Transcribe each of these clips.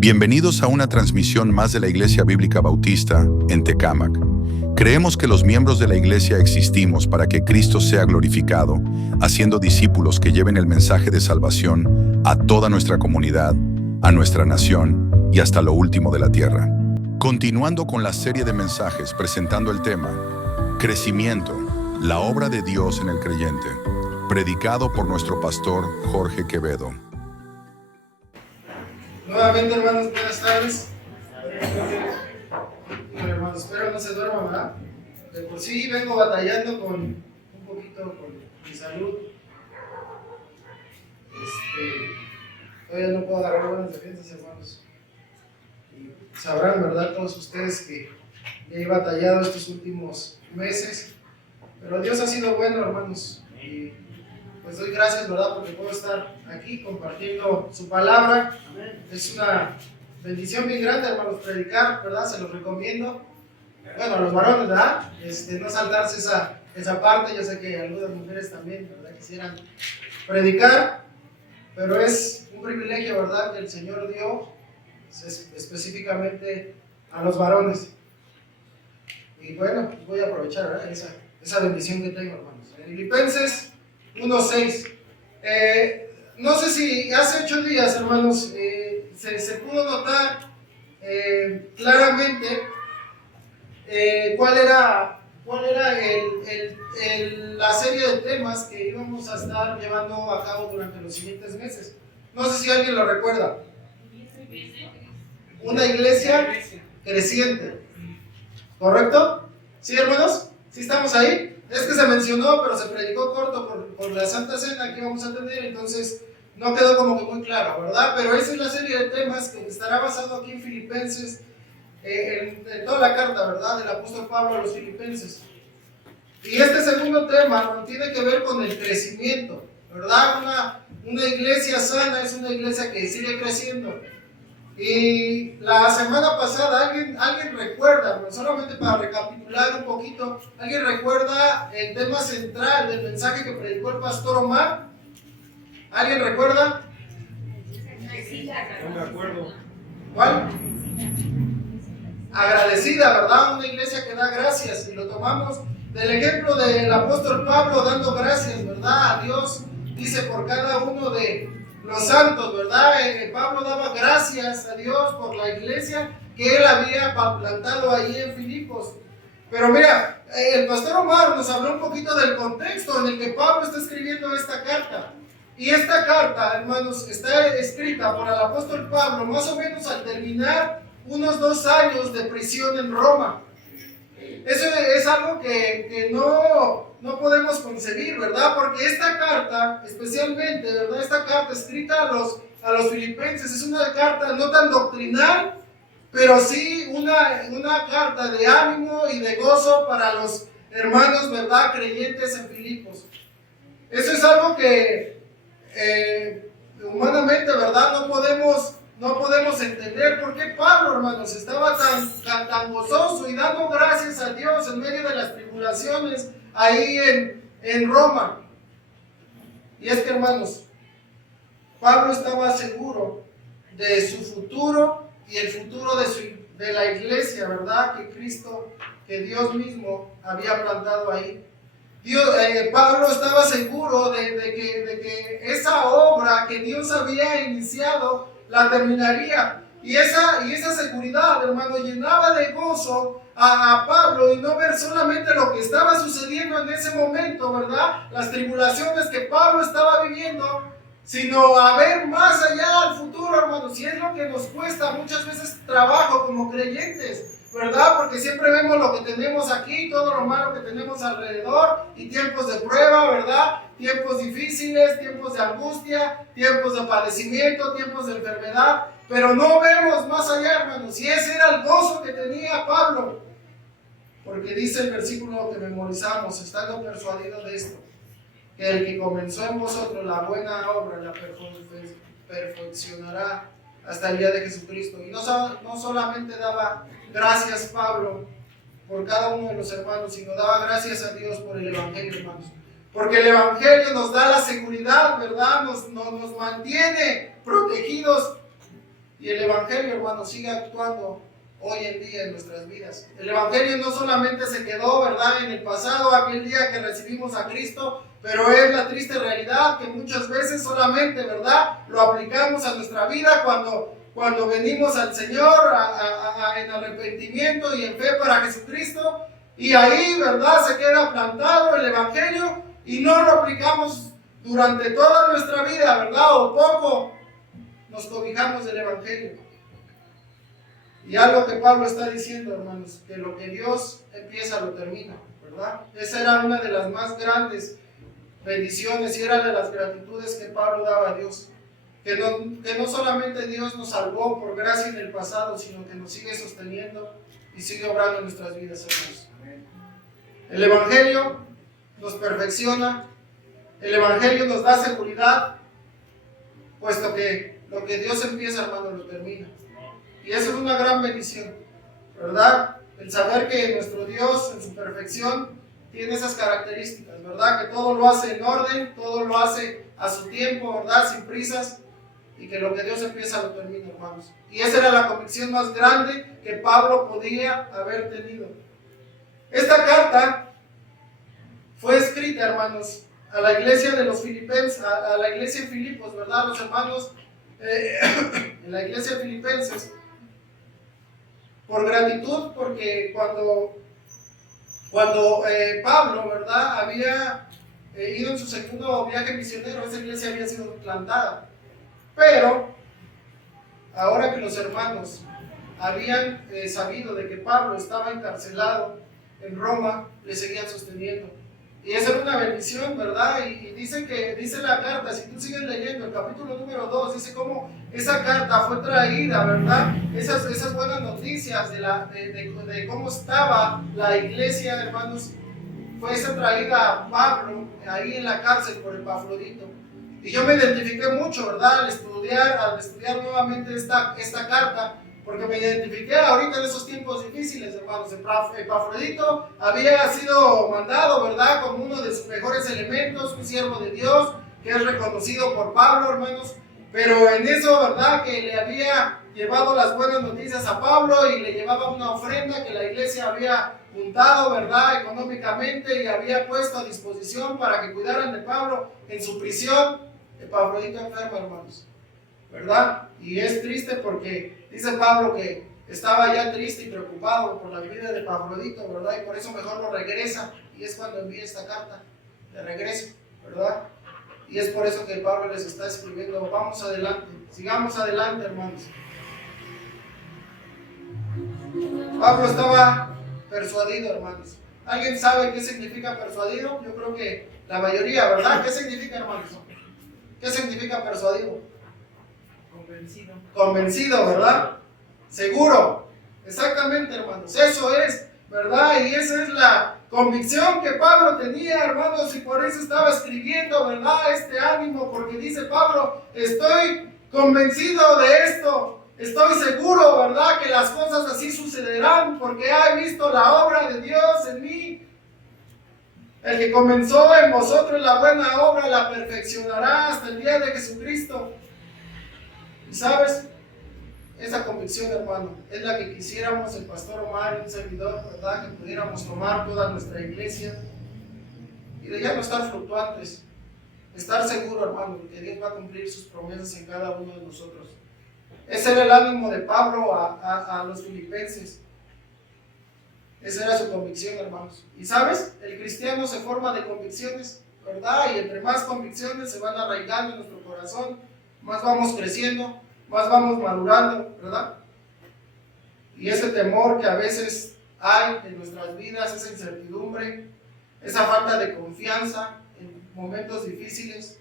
Bienvenidos a una transmisión más de la Iglesia Bíblica Bautista en Tecámac. Creemos que los miembros de la Iglesia existimos para que Cristo sea glorificado, haciendo discípulos que lleven el mensaje de salvación a toda nuestra comunidad, a nuestra nación y hasta lo último de la tierra. Continuando con la serie de mensajes presentando el tema Crecimiento, la obra de Dios en el creyente, predicado por nuestro pastor Jorge Quevedo. Nuevamente, hermanos, buenas tardes. Hermanos, espero no se duerman, ¿verdad? De por sí vengo batallando con un poquito con mi salud. Todavía no puedo agarrar buenas defensas, hermanos. Y sabrán, ¿verdad? Todos ustedes que he batallado estos últimos meses. Pero Dios ha sido bueno, hermanos. Y pues doy gracias, ¿verdad? Porque puedo estar aquí compartiendo su palabra. Es una bendición bien grande, hermanos, predicar, ¿verdad? Se los recomiendo. Bueno, a los varones, ¿verdad? No saltarse esa parte. Yo sé que algunas mujeres también, ¿verdad? Quisieran predicar, pero es un privilegio, ¿verdad? Que el Señor dio específicamente a los varones. Y bueno, pues voy a aprovechar, ¿verdad? Esa bendición que tengo, hermanos. En Filipenses 1:6. No sé si hace 8 días, hermanos, se pudo notar claramente cuál era la serie de temas que íbamos a estar llevando a cabo durante los siguientes meses. No sé si alguien lo recuerda. Una iglesia creciente. ¿Correcto? ¿Sí, hermanos? ¿Sí estamos ahí? Es que se mencionó, pero se predicó corto por la Santa Cena que vamos a tener, entonces no quedó como que muy claro, ¿verdad? Pero esa es la serie de temas que estará basado aquí en Filipenses, en toda la carta, ¿verdad? Del apóstol Pablo a los Filipenses. Y este segundo tema, hermano, tiene que ver con el crecimiento, ¿verdad? Una iglesia sana es una iglesia que sigue creciendo. Y la semana pasada, ¿alguien recuerda, solamente para recapitular un poquito, alguien recuerda el tema central del mensaje que predicó el pastor Omar? ¿Alguien recuerda? No me acuerdo. ¿Cuál? Agradecida, ¿verdad? Una iglesia que da gracias, y lo tomamos del ejemplo del apóstol Pablo dando gracias, ¿verdad? A Dios, dice, por cada uno de los santos, ¿verdad? Pablo daba gracias a Dios por la iglesia que él había plantado ahí en Filipos. Pero mira, el pastor Omar nos habló un poquito del contexto en el que Pablo está escribiendo esta carta. Y esta carta, hermanos, está escrita por el apóstol Pablo más o menos al terminar unos 2 años de prisión en Roma. Eso es algo que no podemos concebir, ¿verdad? Porque esta carta, especialmente, ¿verdad? Esta carta escrita a los filipenses es una carta no tan doctrinal, pero sí una carta de ánimo y de gozo para los hermanos, ¿verdad? Creyentes en Filipos. Eso es algo que humanamente, ¿verdad? No podemos entender por qué Pablo, hermanos, estaba tan gozoso y dando gracias a Dios en medio de las tribulaciones ahí en Roma. Y es que, hermanos, Pablo estaba seguro de su futuro y el futuro de la iglesia, ¿verdad? Que Dios mismo había plantado ahí. Pablo estaba seguro de que esa obra que Dios había iniciado la terminaría. Y esa seguridad, hermano, llenaba de gozo a Pablo, y no ver solamente lo que estaba sucediendo en ese momento, ¿verdad? Las tribulaciones que Pablo estaba viviendo, sino a ver más allá al futuro, hermanos. Y es lo que nos cuesta muchas veces trabajo como creyentes, ¿verdad? Porque siempre vemos lo que tenemos aquí, todo lo malo que tenemos alrededor, y tiempos de prueba, ¿verdad? Tiempos difíciles, tiempos de angustia, tiempos de padecimiento, tiempos de enfermedad, pero no vemos más allá, hermanos. Y ese era el gozo que tenía Pablo, porque dice el versículo que memorizamos, estando persuadido de esto, que el que comenzó en vosotros la buena obra la perfeccionará hasta el día de Jesucristo. Y no solamente daba gracias Pablo por cada uno de los hermanos, sino daba gracias a Dios por el Evangelio, hermanos. Porque el Evangelio nos da la seguridad, ¿verdad? Nos mantiene protegidos Y el Evangelio, hermanos, sigue actuando hoy en día en nuestras vidas. El Evangelio no solamente se quedó, ¿verdad?, en el pasado, aquel día que recibimos a Cristo, pero es la triste realidad que muchas veces solamente, ¿verdad?, lo aplicamos a nuestra vida cuando venimos al Señor en arrepentimiento y en fe para Jesucristo, y ahí, ¿verdad?, se queda plantado el Evangelio y no lo aplicamos durante toda nuestra vida, ¿verdad?, o poco nos cobijamos del Evangelio. Y algo que Pablo está diciendo, hermanos, que lo que Dios empieza lo termina, ¿verdad? Esa era una de las más grandes bendiciones y era de las gratitudes que Pablo daba a Dios. Que no solamente Dios nos salvó por gracia en el pasado, sino que nos sigue sosteniendo y sigue obrando en nuestras vidas, hermanos. El Evangelio nos perfecciona, el Evangelio nos da seguridad, puesto que lo que Dios empieza, hermano, lo termina. Y eso es una gran bendición, ¿verdad? El saber que nuestro Dios en su perfección tiene esas características, ¿verdad? Que todo lo hace en orden, todo lo hace a su tiempo, ¿verdad? Sin prisas, y que lo que Dios empieza lo termina, hermanos. Y esa era la convicción más grande que Pablo podía haber tenido. Esta carta fue escrita, hermanos, a la iglesia de los Filipenses, a la iglesia en Filipos, ¿verdad? Los hermanos en la iglesia de Filipenses, por gratitud, porque cuando Pablo, ¿verdad?, había ido en su segundo viaje misionero, esa iglesia había sido plantada. Pero, ahora que los hermanos habían sabido de que Pablo estaba encarcelado en Roma, le seguían sosteniendo. Y esa era una bendición, ¿verdad? Y dice la carta, si tú sigues leyendo el capítulo número 2, dice cómo esa carta fue traída, ¿verdad? Esas buenas noticias de cómo estaba la iglesia, hermanos, fue esa traída a Pablo ahí en la cárcel por Epafrodito. Y yo me identifiqué mucho, ¿verdad? Al estudiar nuevamente esta carta, porque me identifiqué ahorita en esos tiempos difíciles, hermanos. Epafrodito había sido mandado, ¿verdad?, como uno de sus mejores elementos, un siervo de Dios, que es reconocido por Pablo, hermanos. Pero en eso, ¿verdad?, que le había llevado las buenas noticias a Pablo y le llevaba una ofrenda que la iglesia había juntado, ¿verdad?, económicamente, y había puesto a disposición para que cuidaran de Pablo en su prisión. Epafrodito enfermo, hermanos, ¿verdad? Y es triste porque dice Pablo que estaba ya triste y preocupado por la vida de Epafrodito, ¿verdad? Y por eso mejor lo regresa, y es cuando envía esta carta de regreso, ¿verdad? Y es por eso que Pablo les está escribiendo, vamos adelante, sigamos adelante, hermanos. Pablo estaba persuadido, hermanos. ¿Alguien sabe qué significa persuadido? Yo creo que la mayoría, ¿verdad? ¿Qué significa, hermanos? ¿Qué significa persuadido? Convencido. Convencido, ¿verdad? Seguro. Exactamente, hermanos. Eso es, ¿verdad? Y esa es la convicción que Pablo tenía, hermanos, y por eso estaba escribiendo, ¿verdad?, este ánimo, porque dice Pablo, estoy convencido de esto, estoy seguro, ¿verdad?, que las cosas así sucederán, porque he visto la obra de Dios en mí. El que comenzó en vosotros la buena obra la perfeccionará hasta el día de Jesucristo. ¿Y sabes? Esa convicción, hermano, es la que quisiéramos el pastor Omar y un servidor, ¿verdad?, que pudiéramos tomar toda nuestra iglesia y de ya no estar fluctuantes, estar seguro, hermano, de que Dios va a cumplir sus promesas en cada uno de nosotros. Ese era el ánimo de Pablo a los filipenses. Esa era su convicción, hermanos. Y sabes, el cristiano se forma de convicciones, ¿verdad? Y entre más convicciones se van arraigando en nuestro corazón, más vamos creciendo, más vamos madurando, ¿verdad? Y ese temor que a veces hay en nuestras vidas, esa incertidumbre, esa falta de confianza en momentos difíciles,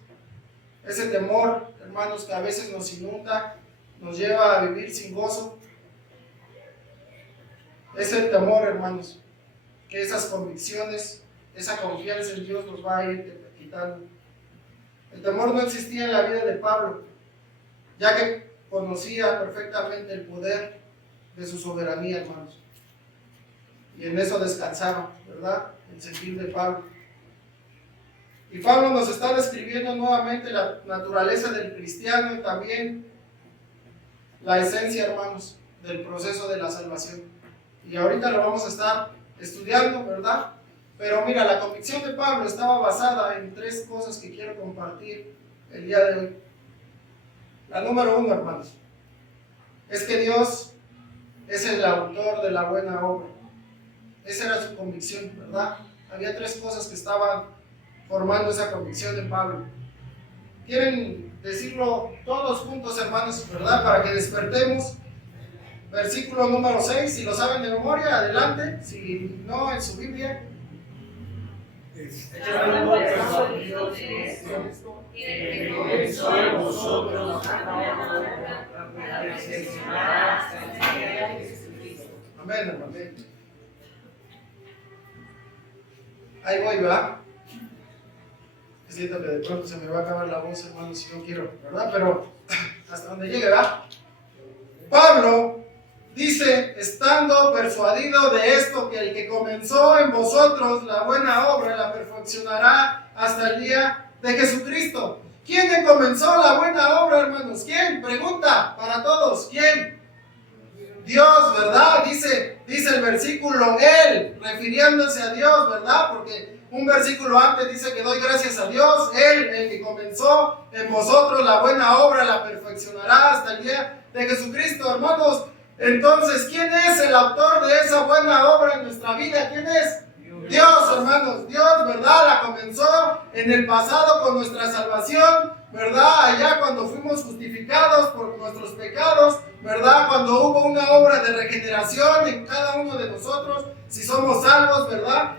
ese temor, hermanos, que a veces nos inunda, nos lleva a vivir sin gozo. Es el temor, hermanos, que esas convicciones, esa confianza en Dios nos va a ir quitando. El temor no existía en la vida de Pablo, ya que conocía perfectamente el poder de su soberanía, hermanos. Y en eso descansaba, ¿verdad?, el sentir de Pablo. Y Pablo nos está describiendo nuevamente la naturaleza del cristiano y también la esencia, hermanos, del proceso de la salvación. Y ahorita lo vamos a estar estudiando, ¿verdad? Pero mira, la convicción de Pablo estaba basada en 3 cosas que quiero compartir el día de hoy. La número 1, hermanos, es que Dios es el autor de la buena obra. Esa era su convicción, ¿verdad? Había 3 cosas que estaban formando esa convicción en Pablo. ¿Quieren decirlo todos juntos, hermanos, verdad? Para que despertemos. Versículo número 6, si lo saben de memoria, adelante. Si no, en su Biblia. Amén, hermano. Ahí voy, ¿verdad? Siento que de pronto se me va a acabar la voz, hermano, si no quiero, ¿verdad? Pero hasta donde llegue, ¿verdad? Pablo dice, estando persuadido de esto, que el que comenzó en vosotros la buena obra la perfeccionará hasta el día de Jesucristo. ¿Quién comenzó la buena obra, hermanos? ¿Quién? Pregunta para todos. ¿Quién? Dios, ¿verdad? Dice el versículo, Él, refiriéndose a Dios, ¿verdad? Porque un versículo antes dice que doy gracias a Dios. Él, el que comenzó en vosotros la buena obra, la perfeccionará hasta el día de Jesucristo, hermanos. Entonces, ¿quién es el autor de esa buena obra en nuestra vida? ¿Quién es? Dios, hermanos. Dios, ¿verdad? La comenzó en el pasado con nuestra salvación, ¿verdad? Allá cuando fuimos justificados por nuestros pecados, ¿verdad? Cuando hubo una obra de regeneración en cada uno de nosotros, si somos salvos, ¿verdad?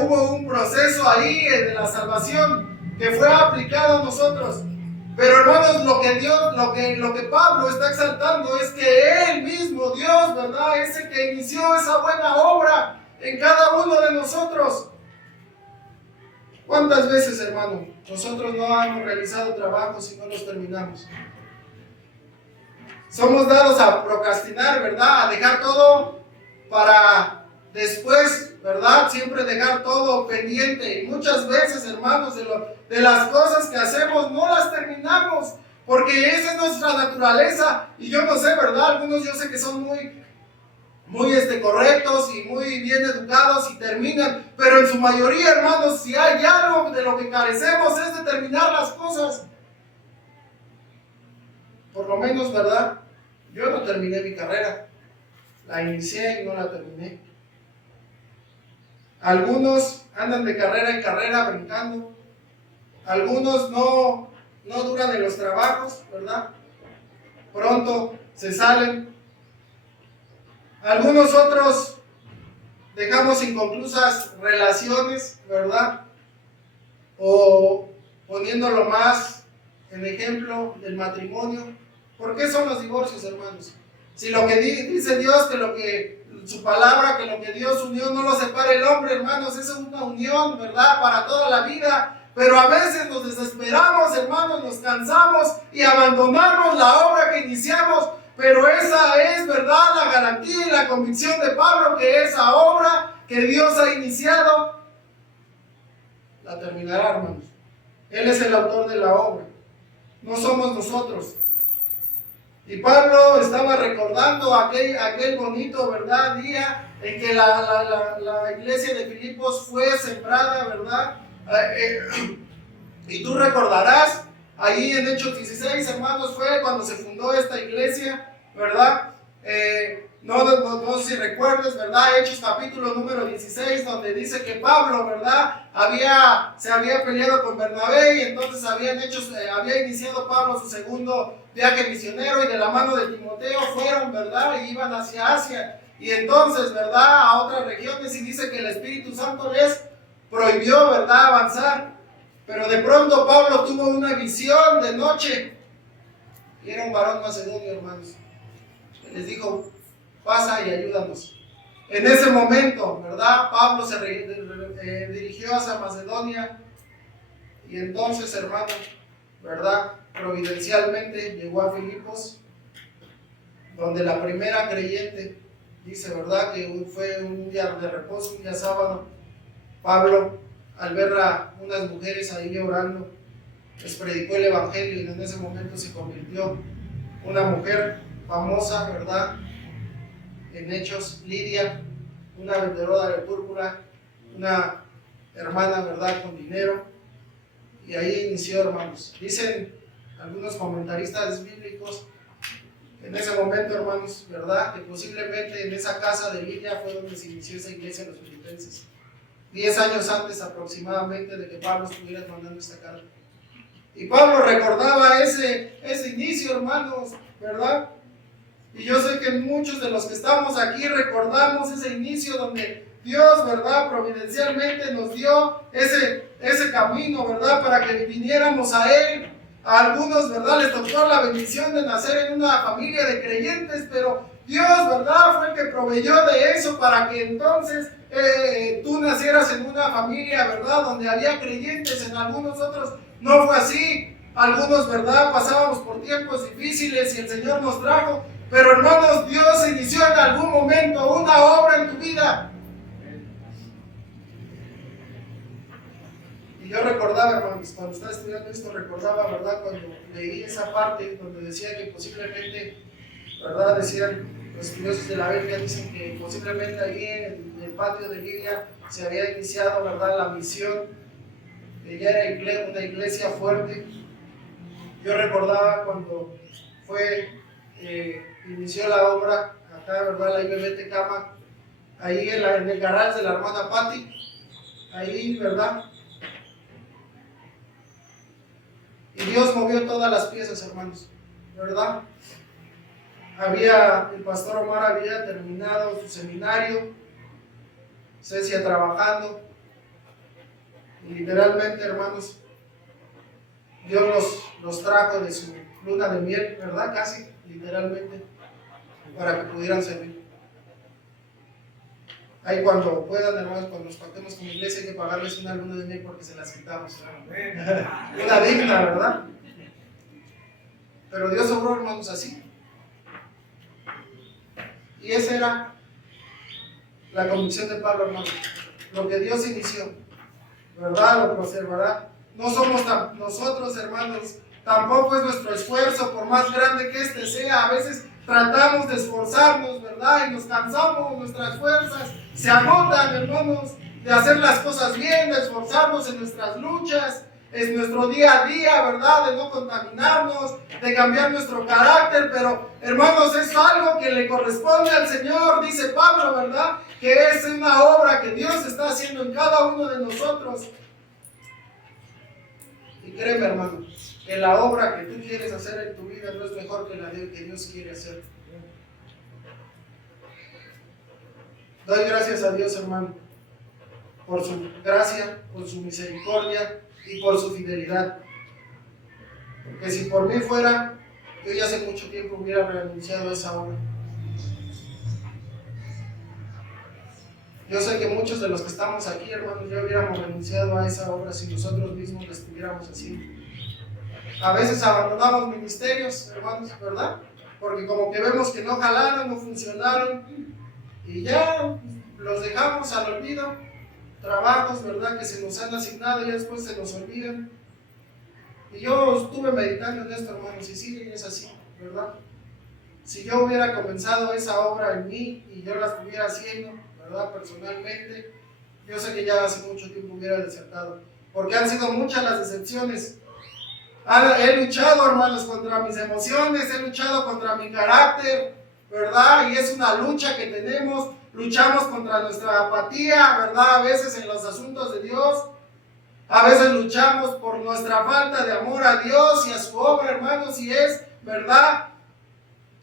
Hubo un proceso ahí de la salvación que fue aplicado a nosotros. Pero hermanos, lo que Pablo está exaltando es que Él mismo, Dios, ¿verdad? Es el que inició esa buena obra en cada uno de nosotros. ¿Cuántas veces, hermano, nosotros no hemos realizado trabajos y no los terminamos? Somos dados a procrastinar, ¿verdad? A dejar todo para después, ¿verdad? Siempre dejar todo pendiente. Y muchas veces, hermanos, de las cosas que hacemos no las terminamos, porque esa es nuestra naturaleza. Y yo no sé, ¿verdad? Algunos yo sé que son muy correctos y muy bien educados y terminan, pero en su mayoría, hermanos, si hay algo de lo que carecemos es de terminar las cosas. Por lo menos, ¿verdad? Yo no terminé mi carrera, la inicié y no la terminé. Algunos andan de carrera en carrera brincando, algunos no duran en los trabajos, ¿verdad? Pronto se salen. Algunos otros dejamos inconclusas relaciones, ¿verdad? O poniéndolo más en ejemplo, el matrimonio. ¿Por qué son los divorcios, hermanos? Si lo que dice Dios, que su palabra, que lo que Dios unió no lo separa el hombre, hermanos, es una unión, ¿verdad? Para toda la vida. Pero a veces nos desesperamos, hermanos, nos cansamos y abandonamos la obra que iniciamos. Pero esa es, ¿verdad?, la garantía y la convicción de Pablo, que esa obra que Dios ha iniciado, la terminará, hermanos. Él es el autor de la obra, no somos nosotros. Y Pablo estaba recordando aquel bonito, ¿verdad?, día en que la iglesia de Filipos fue sembrada, ¿verdad? Y tú recordarás, ahí en Hechos 16, hermanos, fue cuando se fundó esta iglesia, ¿verdad? No sé si recuerdas, ¿verdad? Hechos capítulo número 16, donde dice que Pablo, ¿verdad?, se había peleado con Bernabé y entonces había iniciado Pablo su segundo viaje misionero y de la mano de Timoteo fueron, ¿verdad?, y iban hacia Asia y entonces, ¿verdad?, a otras regiones, y dice que el Espíritu Santo les prohibió, ¿verdad?, avanzar. Pero de pronto Pablo tuvo una visión de noche y era un varón macedonio, hermanos. Les dijo: pasa y ayúdanos. En ese momento, ¿verdad?, Pablo se dirigió hacia Macedonia y entonces, hermano, ¿verdad?, providencialmente llegó a Filipos, donde la primera creyente, dice, ¿verdad?, que fue un día de reposo, un día sábado. Pablo, al ver a unas mujeres ahí orando, les predicó el evangelio y en ese momento se convirtió una mujer famosa, ¿verdad? En Hechos, Lidia, una vendedora de púrpura, una hermana, ¿verdad?, con dinero, y ahí inició, hermanos. Dicen algunos comentaristas bíblicos, en ese momento, hermanos, ¿verdad?, que posiblemente en esa casa de Lidia fue donde se inició esa iglesia en los Filipenses, 10 años antes aproximadamente de que Pablo estuviera mandando esta carta. Y Pablo recordaba ese inicio, hermanos, ¿verdad? Y yo sé que muchos de los que estamos aquí recordamos ese inicio donde Dios, ¿verdad?, providencialmente nos dio ese camino, ¿verdad?, para que viniéramos a Él. A algunos, ¿verdad?, les tocó la bendición de nacer en una familia de creyentes, pero Dios, ¿verdad?, fue el que proveyó de eso para que entonces tú nacieras en una familia, ¿verdad?, donde había creyentes. En algunos otros no fue así. Algunos, ¿verdad?, pasábamos por tiempos difíciles y el Señor nos trajo. Pero, hermanos, Dios inició en algún momento una obra en tu vida. Y yo recordaba, hermanos, cuando estaba estudiando esto, recordaba, ¿verdad?, cuando leí esa parte donde decía que posiblemente, ¿verdad?, decían los estudiosos de la Biblia, dicen que posiblemente allí en el patio de Lidia se había iniciado, ¿verdad?, la misión, que ya era una iglesia fuerte. Yo recordaba cuando inició la obra acá, ¿verdad?, la IBB Tecámac, ahí en el garage de la hermana Patti, ahí, ¿verdad? Y Dios movió todas las piezas, hermanos, ¿verdad? El pastor Omar había terminado su seminario, Cecia trabajando, y literalmente, hermanos, Dios los trajo de su luna de miel, ¿verdad? Casi, literalmente, para que pudieran servir. Ahí cuando puedan, hermanos, cuando nos pactemos con la iglesia, hay que pagarles una luna de miel porque se las quitamos, ¿verdad? Una digna, ¿verdad? Pero Dios obró, hermanos, así. Y esa era la convicción de Pablo, hermanos. Lo que Dios inició, ¿verdad?, lo conservará. No somos nosotros, hermanos, tampoco es nuestro esfuerzo, por más grande que este sea. A veces tratamos de esforzarnos, ¿verdad?, y nos cansamos, nuestras fuerzas se agotan, hermanos, de hacer las cosas bien, de esforzarnos en nuestras luchas, en nuestro día a día, ¿verdad?, de no contaminarnos, de cambiar nuestro carácter. Pero, hermanos, es algo que le corresponde al Señor, dice Pablo, ¿verdad?, que es una obra que Dios está haciendo en cada uno de nosotros. Y créeme, hermano, que la obra que tú quieres hacer en tu vida no es mejor que la que Dios quiere hacer. Doy gracias a Dios, hermano, por su gracia, por su misericordia y por su fidelidad. Porque si por mí fuera, yo ya hace mucho tiempo hubiera renunciado a esa obra. Yo sé que muchos de los que estamos aquí, hermanos, ya hubiéramos renunciado a esa obra si nosotros mismos la estuviéramos haciendo. A veces abandonamos ministerios, hermanos, ¿verdad? Porque como que vemos que no jalaron, no funcionaron, y ya los dejamos al olvido. Trabajos, ¿verdad?, que se nos han asignado y después se nos olvidan. Y yo estuve meditando en esto, hermanos, y sí, es así, ¿verdad? Si yo hubiera comenzado esa obra en mí y yo la estuviera haciendo, ¿verdad?, personalmente, yo sé que ya hace mucho tiempo hubiera desertado, porque han sido muchas las decepciones. He luchado, hermanos, contra mis emociones, he luchado contra mi carácter, ¿verdad? Y es una lucha que tenemos. Luchamos contra nuestra apatía, ¿verdad?, a veces en los asuntos de Dios. A veces luchamos por nuestra falta de amor a Dios y a su obra, hermanos, y es, ¿verdad?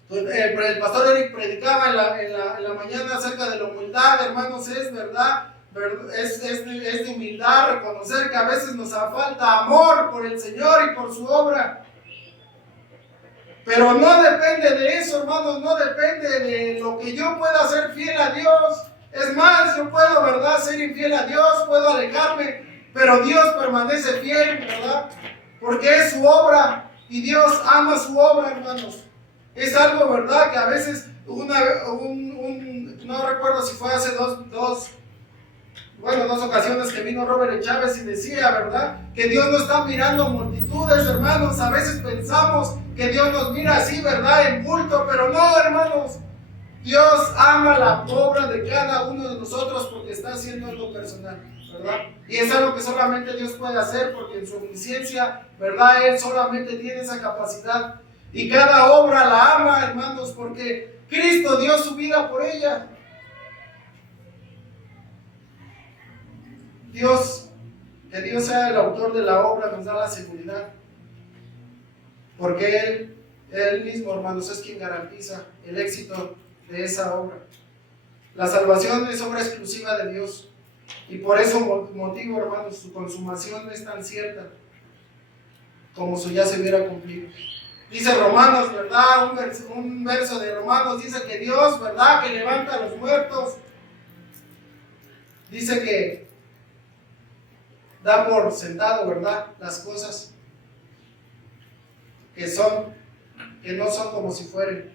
El pastor Eric predicaba en la mañana acerca de la humildad, hermanos, es verdad. Es de humildad reconocer que a veces nos falta amor por el Señor y por su obra. Pero no depende de eso, hermanos, no depende de lo que yo pueda ser fiel a Dios. Es más, yo puedo, ¿verdad?, ser infiel a Dios, puedo alejarme, pero Dios permanece fiel, ¿verdad? Porque es su obra y Dios ama su obra, hermanos. Es algo, ¿verdad?, que a veces no recuerdo si fue hace bueno, 2 ocasiones que vino Robert Chávez y decía, ¿verdad? Que Dios no está mirando multitudes, hermanos. A veces pensamos que Dios nos mira así, ¿verdad? En culto, pero no, hermanos. Dios ama la obra de cada uno de nosotros porque está haciendo algo personal, ¿verdad? Y es algo que solamente Dios puede hacer porque en su omnisciencia, ¿verdad? Él solamente tiene esa capacidad. Y cada obra la ama, hermanos, porque Cristo dio su vida por ella. Que Dios sea el autor de la obra nos da la seguridad. Porque Él mismo, hermanos, es quien garantiza el éxito de esa obra. La salvación es obra exclusiva de Dios. Y por eso motivo, hermanos, su consumación es tan cierta como si ya se hubiera cumplido. Dice Romanos, ¿verdad? Un verso de Romanos dice que Dios, ¿verdad? Que levanta a los muertos. Dice que da por sentado, ¿verdad? Las cosas que no son como si fueran.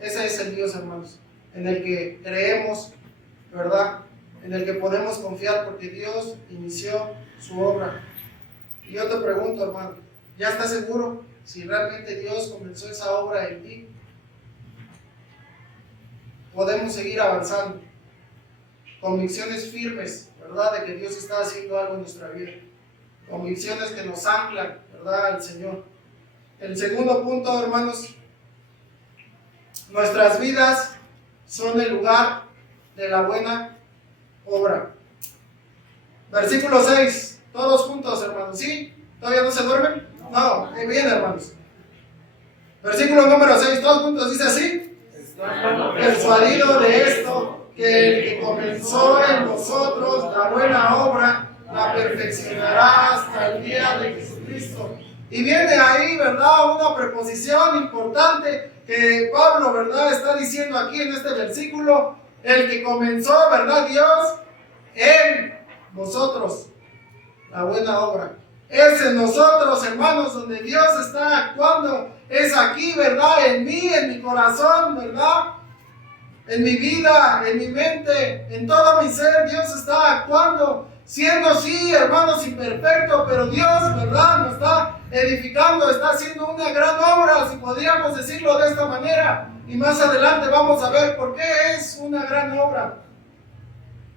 Ese es el Dios, hermanos, en el que creemos, ¿verdad? En el que podemos confiar porque Dios inició su obra. Y yo te pregunto, hermano, ¿ya estás seguro si realmente Dios comenzó esa obra en ti? Podemos seguir avanzando. Convicciones firmes, ¿verdad? De que Dios está haciendo algo en nuestra vida. Convicciones que nos anclan, ¿verdad? Al Señor. El segundo punto, hermanos, nuestras vidas son el lugar de la buena obra. Versículo 6, todos juntos, hermanos. ¿Sí? ¿Todavía no se duermen? No, bien, hermanos. Versículo número 6, todos juntos, dice así: persuadido de esto, que el que comenzó en vosotros la buena obra, la perfeccionará hasta el día de Jesucristo. Y viene ahí, ¿verdad? Una preposición importante que Pablo, ¿verdad? Está diciendo aquí en este versículo: el que comenzó, ¿verdad? Dios en vosotros la buena obra. Es en nosotros, hermanos, donde Dios está actuando. Es aquí, ¿verdad? En mí, en mi corazón, ¿verdad? En mi vida, en mi mente, en todo mi ser, Dios está actuando. Siendo, sí, hermanos, imperfecto, pero Dios, ¿verdad? Nos está edificando, está haciendo una gran obra, si podríamos decirlo de esta manera. Y más adelante vamos a ver por qué es una gran obra.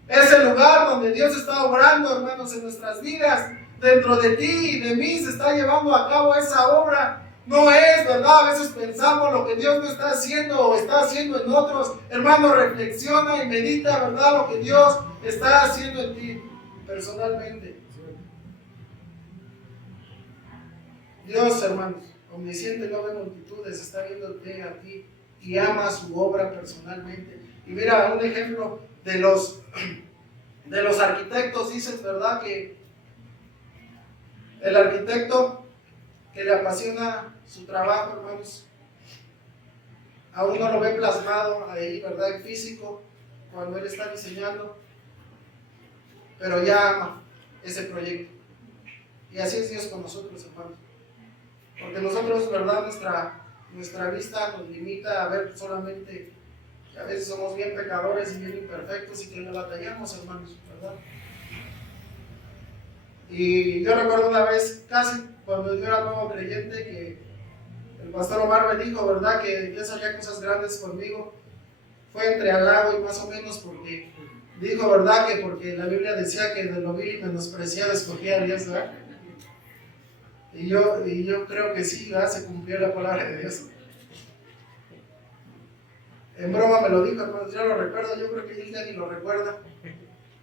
Es el lugar donde Dios está obrando, hermanos, en nuestras vidas. Dentro de ti y de mí se está llevando a cabo esa obra. No es, ¿verdad? A veces pensamos lo que Dios no está haciendo o está haciendo en otros. Hermano, reflexiona y medita, ¿verdad? Lo que Dios está haciendo en ti personalmente. Dios, hermanos, omnisciente, no ve multitudes, está viéndote a ti y ama su obra personalmente. Y mira, un ejemplo de los arquitectos, dices, ¿verdad? Que el arquitecto que le apasiona su trabajo, hermanos, aún no lo ve plasmado ahí, ¿verdad? En físico, cuando él está diseñando, pero ya ama ese proyecto. Y así es Dios con nosotros, hermanos. Porque nosotros, ¿verdad? Nuestra vista nos limita a ver solamente que a veces somos bien pecadores y bien imperfectos y que le batallamos, hermanos, ¿verdad? Y yo recuerdo una vez, casi cuando yo era nuevo creyente, que el pastor Omar me dijo, ¿verdad? Que Dios haría cosas grandes conmigo. Fue entre halago y más o menos porque dijo, ¿verdad? Que porque la Biblia decía que de lo vil y menospreciado escogía a Dios, ¿verdad? Y yo creo que sí, ¿verdad? Se cumplió la palabra de Dios. En broma me lo dijo, hermanos, yo lo recuerdo, yo creo que él ya ni lo recuerda.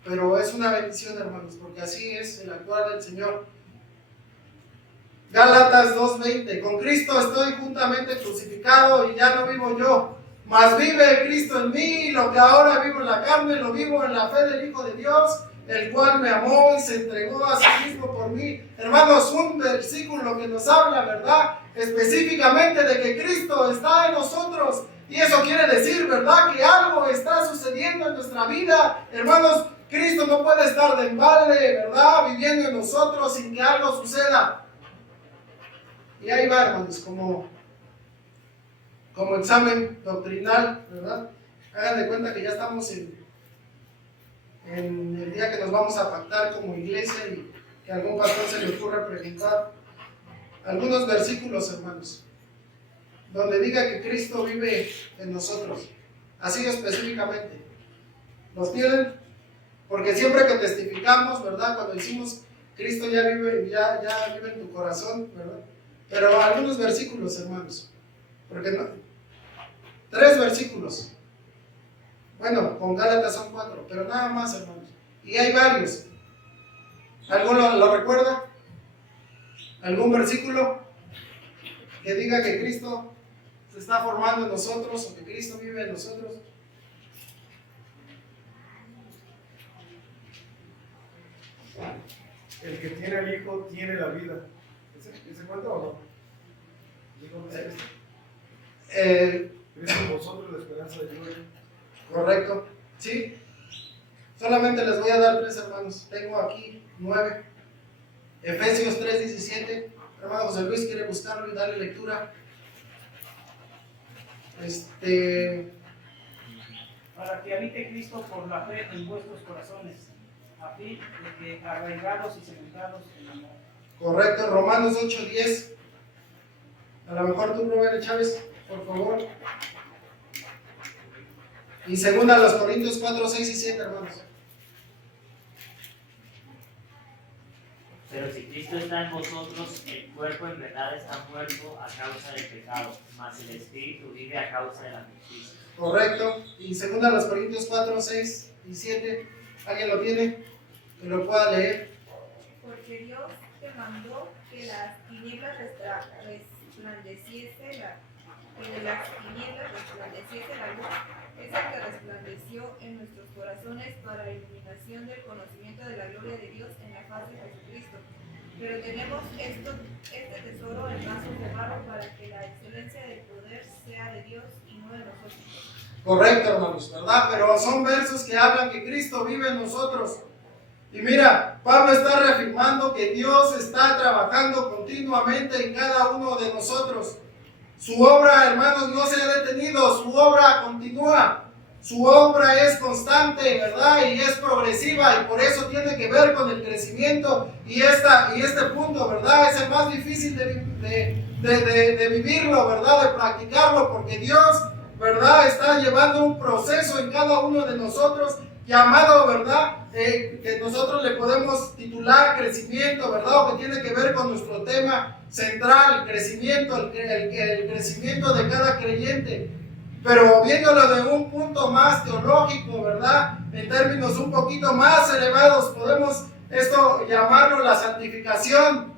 Pero es una bendición, hermanos, porque así es el actuar del Señor. Gálatas 2:20: con Cristo estoy juntamente crucificado y ya no vivo yo, mas vive Cristo en mí, y lo que ahora vivo en la carne, lo vivo en la fe del Hijo de Dios, el cual me amó y se entregó a sí mismo por mí. Hermanos, un versículo que nos habla, ¿verdad? Específicamente de que Cristo está en nosotros. Y eso quiere decir, ¿verdad? Que algo está sucediendo en nuestra vida. Hermanos, Cristo no puede estar de embalde, ¿verdad? Viviendo en nosotros sin que algo suceda. Y ahí va, hermanos, como examen doctrinal, ¿verdad? Hagan de cuenta que ya estamos en el día que nos vamos a pactar como iglesia y que a algún pastor se le ocurra preguntar algunos versículos, hermanos, donde diga que Cristo vive en nosotros, así específicamente. ¿Los tienen? Porque siempre que testificamos, ¿verdad? Cuando decimos Cristo ya vive en tu corazón, ¿verdad? Pero algunos versículos, hermanos, porque no, 3 versículos. Bueno, con Gálatas son 4, pero nada más, hermanos. Y hay varios. ¿Alguno lo recuerda? ¿Algún versículo que diga que Cristo se está formando en nosotros o que Cristo vive en nosotros? El que tiene al Hijo tiene la vida. ¿Ese cuenta o no? Cristo en vosotros la esperanza de gloria. Correcto. Sí. Solamente les voy a dar 3, hermanos. Tengo aquí 9. Efesios 3:17. Hermano José Luis quiere buscarlo y darle lectura. Para que habite Cristo por la fe en vuestros corazones, a fin de que arraigados y cementados en amor. Correcto. Romanos 8:10. A lo mejor tú, Rubén Chávez, por favor. Y segunda a los Corintios 4:6 y 7, hermanos. Pero si Cristo está en vosotros, el cuerpo en verdad está muerto a causa del pecado, mas el espíritu vive a causa de la justicia. Correcto. Y segunda a los Corintios 4:6 y 7. ¿Alguien lo tiene? Que lo pueda leer. Porque Dios te mandó que las tinieblas resplandeciese la luz, es el que resplandeció en nuestros corazones para la iluminación del conocimiento de la gloria de Dios en la faz de Jesucristo. Pero tenemos este tesoro en vasos de barro para que la excelencia del poder sea de Dios y no de nosotros. Correcto, hermanos, ¿verdad? Pero son versos que hablan que Cristo vive en nosotros. Y mira, Pablo está reafirmando que Dios está trabajando continuamente en cada uno de nosotros. Su obra, hermanos, no se ha detenido, su obra continúa. Su obra es constante, ¿verdad? Y es progresiva, y por eso tiene que ver con el crecimiento. Y este punto, ¿verdad? Es el más difícil de vivirlo, ¿verdad? De practicarlo, porque Dios, ¿verdad? Está llevando un proceso en cada uno de nosotros llamado, ¿verdad? Que nosotros le podemos titular crecimiento, ¿verdad? O que tiene que ver con nuestro tema central, crecimiento, el crecimiento de cada creyente. Pero viéndolo de un punto más teológico, ¿verdad? En términos un poquito más elevados, podemos esto llamarlo la santificación,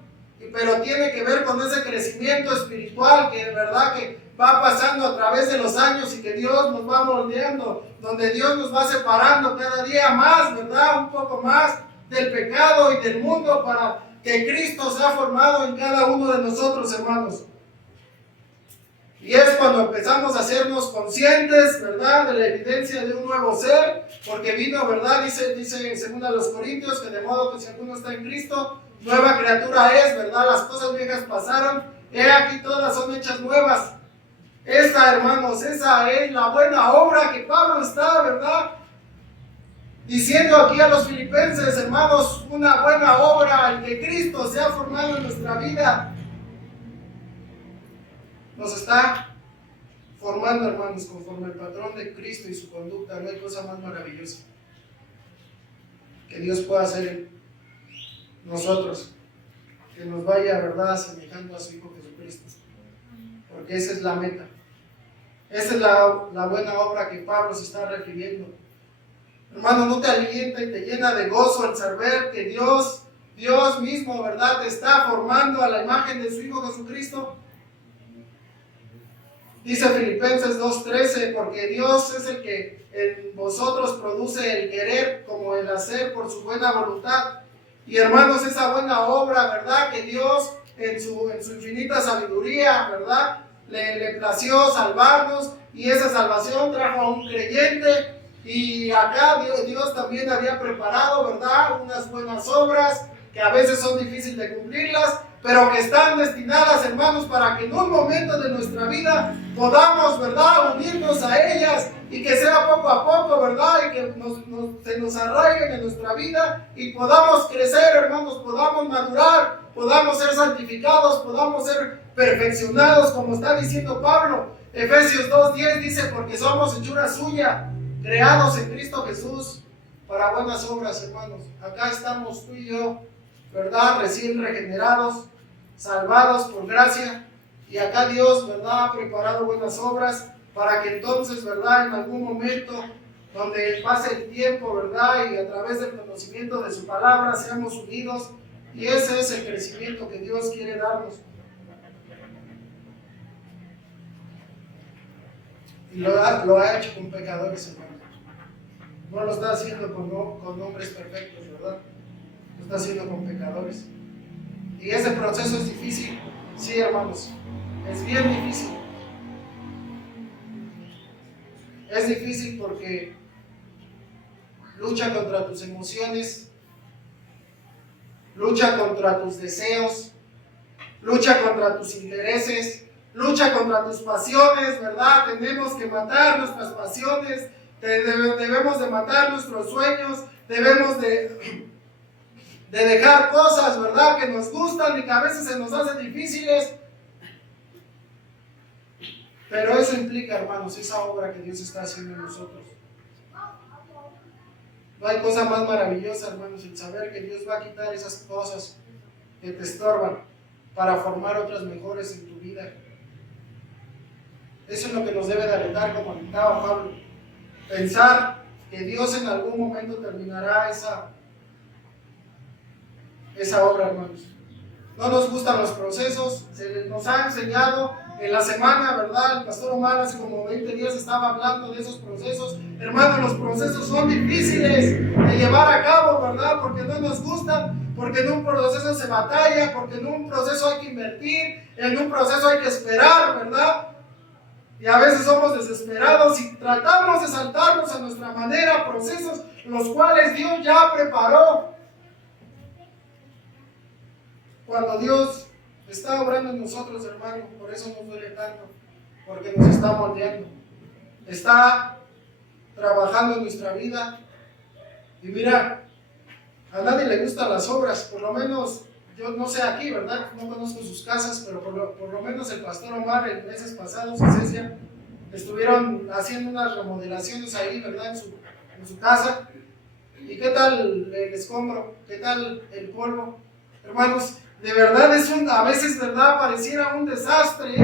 pero tiene que ver con ese crecimiento espiritual que, ¿verdad? Que va pasando a través de los años y que Dios nos va moldeando, donde Dios nos va separando cada día más, ¿verdad? Un poco más del pecado y del mundo para que Cristo sea formado en cada uno de nosotros, hermanos. Y es cuando empezamos a hacernos conscientes, ¿verdad? De la evidencia de un nuevo ser, porque vino, ¿verdad? Dice en 2 Corintios que de modo que si alguno está en Cristo, nueva criatura es, ¿verdad? Las cosas viejas pasaron, he aquí todas son hechas nuevas. Esa, hermanos, esa es la buena obra que Pablo está, ¿verdad? Diciendo aquí a los filipenses, hermanos, una buena obra, el que Cristo se ha formado en nuestra vida. Nos está formando, hermanos, conforme al patrón de Cristo y su conducta. No hay cosa más maravillosa que Dios pueda hacer en nosotros, que nos vaya, ¿verdad?, asemejando a su Hijo Jesucristo. Porque esa es la meta. Esa es la buena obra que Pablo se está refiriendo. Hermano, ¿no te alienta y te llena de gozo el saber que Dios mismo, ¿verdad?, te está formando a la imagen de su Hijo Jesucristo? Dice Filipenses 2:13, porque Dios es el que en vosotros produce el querer como el hacer por su buena voluntad. Y hermanos, esa buena obra, ¿verdad?, que Dios en su infinita sabiduría, ¿verdad?, le plació salvarnos, y esa salvación trajo a un creyente. Y acá Dios también había preparado, ¿verdad?, unas buenas obras que a veces son difíciles de cumplirlas, pero que están destinadas, hermanos, para que en un momento de nuestra vida podamos, ¿verdad?, unirnos a ellas y que sea poco a poco, ¿verdad?, y que se nos arraiguen en nuestra vida y podamos crecer, hermanos, podamos madurar, podamos ser santificados, podamos ser perfeccionados, como está diciendo Pablo. Efesios 2:10 dice, porque somos hechura suya, creados en Cristo Jesús para buenas obras, hermanos. Acá estamos tú y yo, ¿verdad?, recién regenerados, salvados por gracia, y acá Dios, ¿verdad?, ha preparado buenas obras para que entonces, ¿verdad?, en algún momento donde pase el tiempo, ¿verdad?, y a través del conocimiento de su palabra seamos unidos, y ese es el crecimiento que Dios quiere darnos. Y lo ha hecho con pecadores, hermanos. No lo está haciendo con hombres perfectos, ¿verdad? Lo está haciendo con pecadores. Y ese proceso es difícil, sí, hermanos, es bien difícil. Es difícil porque lucha contra tus emociones, lucha contra tus deseos, lucha contra tus intereses, lucha contra tus pasiones, ¿verdad? Tenemos que matar nuestras pasiones, debemos de matar nuestros sueños, debemos de dejar cosas, ¿verdad?, que nos gustan y que a veces se nos hacen difíciles. Pero eso implica, hermanos, esa obra que Dios está haciendo en nosotros. No hay cosa más maravillosa, hermanos, el saber que Dios va a quitar esas cosas que te estorban para formar otras mejores en tu vida. Eso es lo que nos debe de alentar, como alentaba Pablo. Pensar que Dios en algún momento terminará esa obra, hermanos. No nos gustan los procesos, se nos ha enseñado en la semana, ¿verdad? El pastor Omar hace como 20 días estaba hablando de esos procesos. Hermanos, los procesos son difíciles de llevar a cabo, ¿verdad? Porque no nos gustan, porque en un proceso se batalla, porque en un proceso hay que invertir, en un proceso hay que esperar, ¿verdad? Y a veces somos desesperados y tratamos de saltarnos a nuestra manera procesos los cuales Dios ya preparó. Cuando Dios está obrando en nosotros, hermano, por eso nos duele tanto, porque nos está moldeando, está trabajando en nuestra vida. Y mira, a nadie le gustan las obras, por lo menos, yo no sé aquí, ¿verdad? No conozco sus casas, pero por lo menos el pastor Omar en meses pasados en Cecia estuvieron haciendo unas remodelaciones ahí, ¿verdad? En su casa. ¿Y qué tal el escombro? ¿Qué tal el polvo? Hermanos, de verdad a veces, ¿verdad?, pareciera un desastre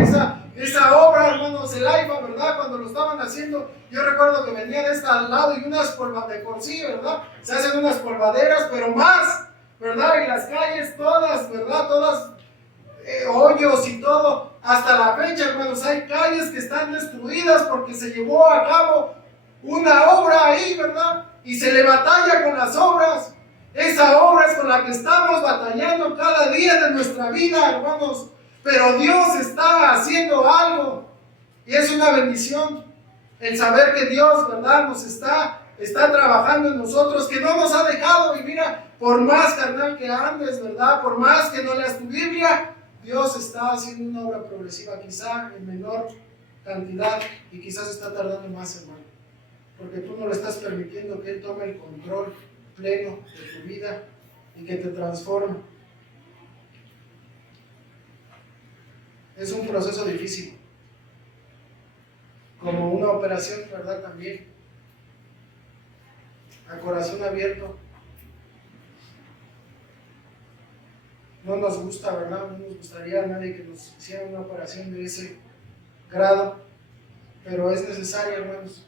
esa obra, hermanos, el AIFA, ¿verdad? Cuando lo estaban haciendo, yo recuerdo que venía de este lado y unas polvaderas, de por sí, ¿verdad? Se hacen unas polvaderas, pero más, ¿verdad? Y las calles todas, ¿verdad? Todas hoyos y todo. Hasta la fecha, hermanos, hay calles que están destruidas porque se llevó a cabo una obra ahí, ¿verdad? Y se le batalla con las obras. Esa obra es con la que estamos batallando cada día de nuestra vida, hermanos. Pero Dios está haciendo algo. Y es una bendición el saber que Dios, ¿verdad?, nos está trabajando en nosotros, que no nos ha dejado. Y mira, por más carnal que andes, ¿verdad?, por más que no leas tu Biblia, Dios está haciendo una obra progresiva, quizá en menor cantidad, y quizás está tardando más, hermano. Porque tú no le estás permitiendo que Él tome el control pleno de tu vida y que te transforme. Es un proceso difícil, como una operación, ¿verdad? También a corazón abierto. No nos gusta, ¿verdad? No nos gustaría a nadie que nos hiciera una operación de ese grado, pero es necesario, hermanos.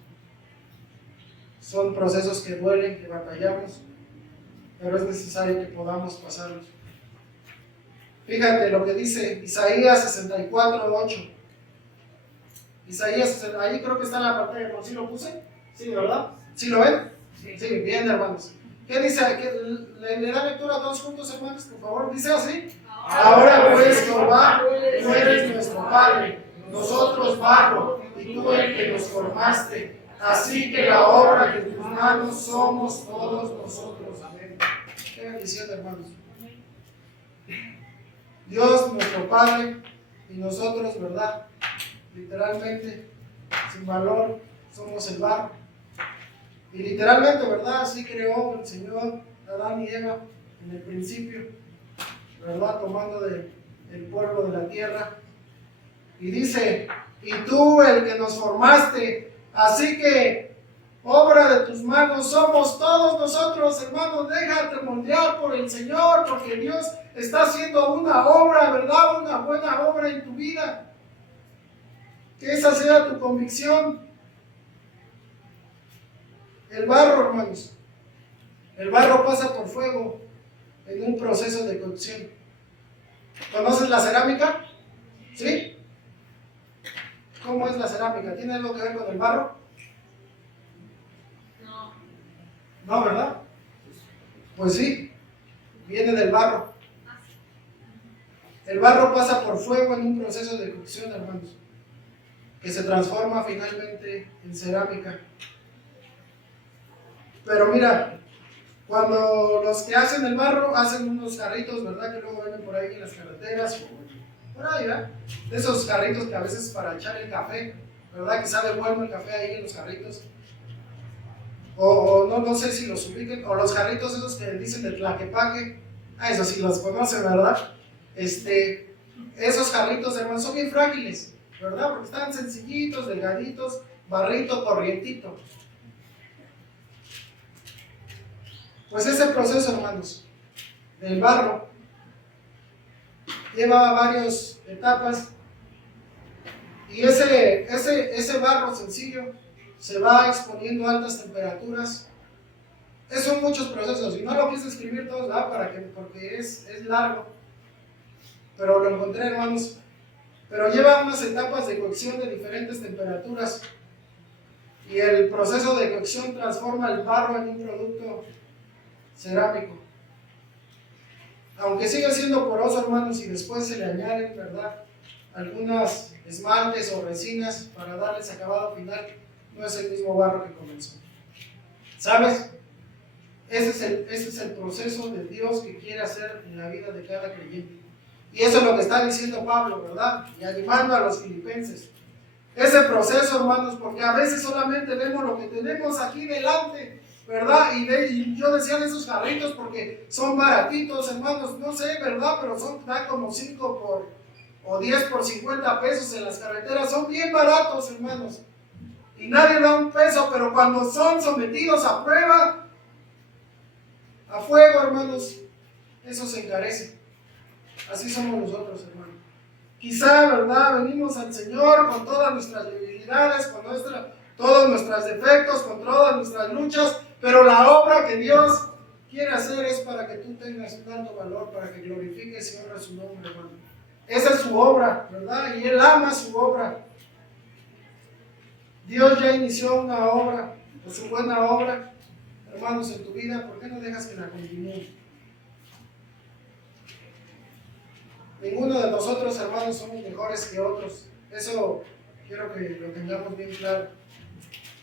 Son procesos que duelen, que batallamos, pero es necesario que podamos pasarlos. Fíjate lo que dice Isaías 64:8. Isaías, ahí creo que está en la pantalla, ¿no? ¿Sí lo puse? Sí, ¿verdad? ¿Sí lo ven? Sí, bien, hermanos. ¿Qué dice? ¿Le da lectura a todos juntos, hermanos, por favor? Dice así: ahora pues, Jehová, tú eres nuestro Padre, nosotros barro, y tú el que nos formaste. Así que la obra de tus manos somos todos nosotros. Amén. Qué bendición, hermanos. Dios, nuestro Padre, y nosotros, ¿verdad? Literalmente, sin valor, somos el barro. Y literalmente, ¿verdad? Así creó el Señor Adán y Eva en el principio, ¿verdad? Tomando del polvo de la tierra. Y dice, y tú el que nos formaste, así que obra de tus manos somos todos nosotros, hermanos. Déjate moldear por el Señor, porque Dios está haciendo una obra, ¿verdad? Una buena obra en tu vida. Que esa sea tu convicción. El barro, hermanos. El barro pasa por fuego en un proceso de cocción. ¿Conoces la cerámica? ¿Sí? ¿Cómo es la cerámica? ¿Tiene algo que ver con el barro? No, ¿verdad? Pues sí, viene del barro. El barro pasa por fuego en un proceso de cocción, hermanos, que se transforma finalmente en cerámica. Pero mira, cuando los que hacen el barro hacen unos carritos, ¿verdad? Que luego venden por ahí en las carreteras o por ahí, ¿verdad? De esos carritos que a veces para echar el café, ¿verdad? Que sabe bueno el café ahí en los carritos. O no sé si los ubiquen, o los carritos esos que dicen de Tlaquepaque. Eso sí los conocen, ¿verdad? Esos carritos, hermanos, son bien frágiles, ¿verdad? Porque están sencillitos, delgaditos, barrito, corrientito. Pues ese proceso, hermanos, del barro lleva varias etapas, y ese barro sencillo se va exponiendo a altas temperaturas. Son muchos procesos, y no lo quise escribir todos, ¿verdad? Porque es largo, pero lo encontré, hermanos. Pero lleva unas etapas de cocción de diferentes temperaturas, y el proceso de cocción transforma el barro en un producto cerámico. Aunque sigue siendo poroso, hermanos, y después se le añaden, ¿verdad?, algunas esmaltes o resinas para darles acabado final, no es el mismo barro que comenzó. ¿Sabes? Ese es el proceso de Dios que quiere hacer en la vida de cada creyente. Y eso es lo que está diciendo Pablo, ¿verdad? Y animando a los filipenses. Ese proceso, hermanos, porque a veces solamente vemos lo que tenemos aquí delante, ¿verdad? Y yo decía de esos carritos porque son baratitos, hermanos, no sé, ¿verdad? Pero dan como 5 o 10 por 50 pesos en las carreteras. Son bien baratos, hermanos. Y nadie da un peso, pero cuando son sometidos a prueba, a fuego, hermanos, eso se encarece. Así somos nosotros, hermanos. Quizá, ¿verdad?, venimos al Señor con todas nuestras debilidades, con todos nuestros defectos, con todas nuestras luchas, pero la obra que Dios quiere hacer es para que tú tengas un alto valor, para que glorifiques y honres su nombre, hermano. Esa es su obra, ¿verdad? Y Él ama su obra. Dios ya inició una obra, o su buena obra, hermanos, en tu vida. ¿Por qué no dejas que la continúe? Ninguno de nosotros, hermanos, somos mejores que otros. Eso quiero que lo tengamos bien claro.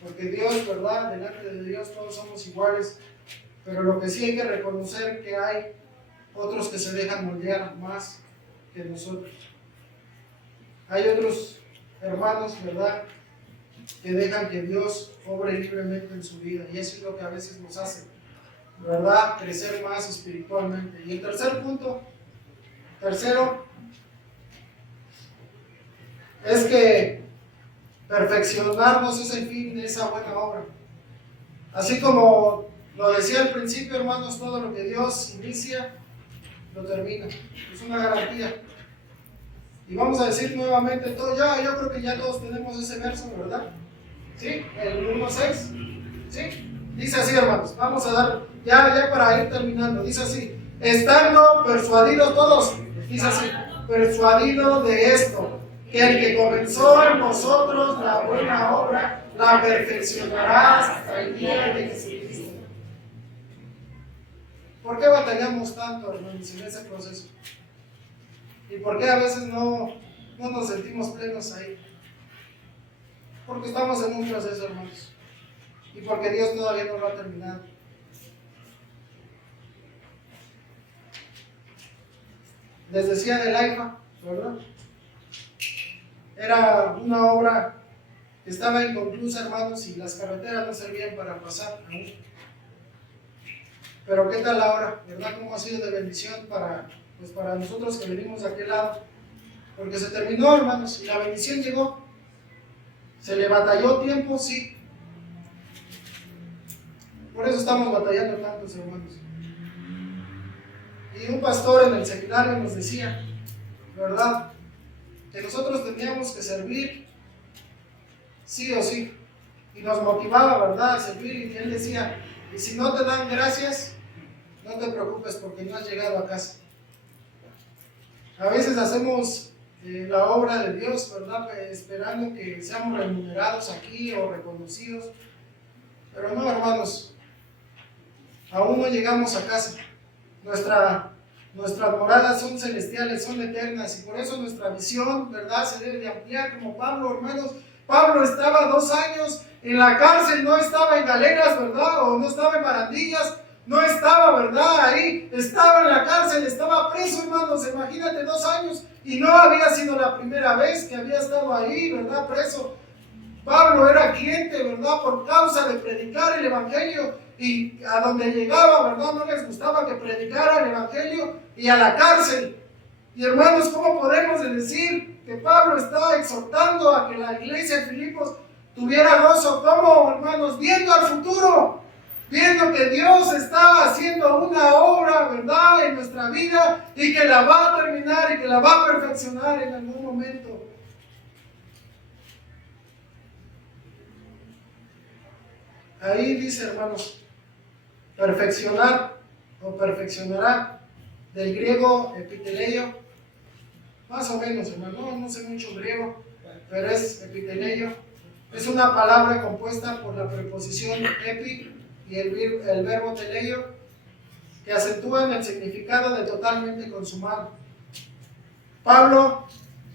Porque Dios, ¿verdad? Delante de Dios todos somos iguales. Pero lo que sí hay que reconocer que hay otros que se dejan moldear más que nosotros. Hay otros hermanos, ¿verdad?, que dejan que Dios obre libremente en su vida. Y eso es lo que a veces nos hace, ¿verdad?, crecer más espiritualmente. Y el tercero, es que perfeccionarnos es el fin de esa buena obra. Así como lo decía al principio, hermanos, todo lo que Dios inicia, lo termina. Es una garantía. Y vamos a decir nuevamente todo. Yo creo que ya todos tenemos ese verso, ¿verdad? ¿Sí? El 1:6. ¿Sí? Dice así, hermanos. Vamos a dar, ya para ir terminando. Dice así: estando persuadidos todos. Dice así: persuadidos de esto, que el que comenzó en nosotros la buena obra, la perfeccionará hasta el día de Jesucristo. ¿Por qué batallamos tanto, hermanos, en ese proceso? ¿Y por qué a veces no nos sentimos plenos ahí? Porque estamos en un proceso, hermanos. Y porque Dios todavía no lo ha terminado. les decía del AIFA, ¿verdad? Era una obra que estaba inconclusa, hermanos, y las carreteras no servían para pasar aún. Pero ¿qué tal ahora? ¿Verdad? ¿Cómo ha sido de bendición para nosotros que venimos de aquel lado? Porque se terminó, hermanos, y la bendición llegó. ¿Se le batalló tiempo? Sí. Por eso estamos batallando tantos, hermanos. Y un pastor en el seminario nos decía, ¿verdad?, que nosotros teníamos que servir sí o sí. Y nos motivaba, ¿verdad?, a servir. Y él decía, y si no te dan gracias, no te preocupes porque no has llegado a casa. A veces hacemos la obra de Dios, ¿verdad?, esperando que seamos remunerados aquí o reconocidos. Pero no, hermanos, aún no llegamos a casa. Nuestras moradas son celestiales, son eternas, y por eso nuestra visión, ¿verdad?, se debe de ampliar como Pablo, hermanos. Pablo estaba 2 años en la cárcel, no estaba en galeras, ¿verdad?, o no estaba en barandillas, no estaba, ¿verdad?, ahí, estaba en la cárcel, estaba preso, hermanos. Imagínate, 2 años, y no había sido la primera vez que había estado ahí, ¿verdad?, preso. Pablo era cliente, ¿verdad?, por causa de predicar el evangelio, y a donde llegaba, ¿verdad?, no les gustaba que predicara el evangelio, y a la cárcel. Y hermanos, ¿cómo podemos decir que Pablo estaba exhortando a que la iglesia de Filipos tuviera gozo? ¿Cómo, hermanos? Viendo al futuro, viendo que Dios estaba haciendo una obra, ¿verdad?, en nuestra vida, y que la va a terminar y que la va a perfeccionar en algún momento. Ahí dice, hermanos, perfeccionar o perfeccionará, del griego epiteleio, más o menos, hermano, no sé mucho griego, pero es epiteleio. Es una palabra compuesta por la preposición epi y el verbo teleio, que acentúan el significado de totalmente consumado. Pablo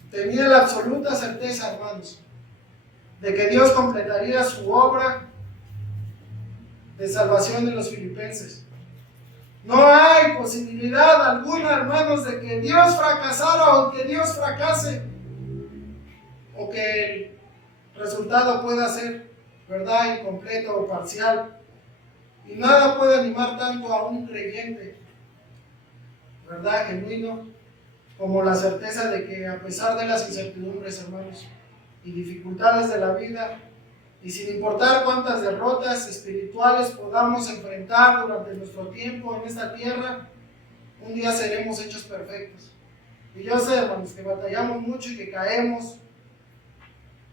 tenía la absoluta certeza, hermanos, de que Dios completaría su obra de salvación en los filipenses. No hay posibilidad alguna, hermanos, de que Dios fracasara o que Dios fracase, o que el resultado pueda ser, ¿verdad?, incompleto o parcial. Y nada puede animar tanto a un creyente, ¿verdad?, genuino, como la certeza de que a pesar de las incertidumbres, hermanos, y dificultades de la vida, y sin importar cuántas derrotas espirituales podamos enfrentar durante nuestro tiempo en esta tierra, un día seremos hechos perfectos. Y yo sé, hermanos, que batallamos mucho y que caemos,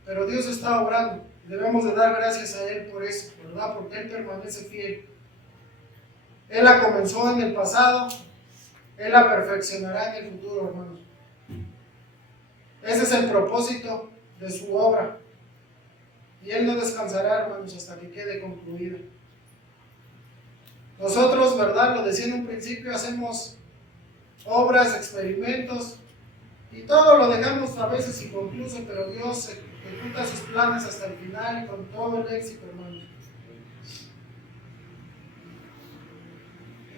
pero Dios está obrando. Debemos de dar gracias a Él por eso, ¿verdad?, porque Él permanece fiel. Él la comenzó en el pasado, Él la perfeccionará en el futuro, hermanos. Ese es el propósito de su obra. Y Él no descansará, hermanos, hasta que quede concluida. Nosotros, ¿verdad?, lo decía en un principio, hacemos obras, experimentos, y todo lo dejamos a veces inconcluso, pero Dios ejecuta sus planes hasta el final y con todo el éxito, hermanos.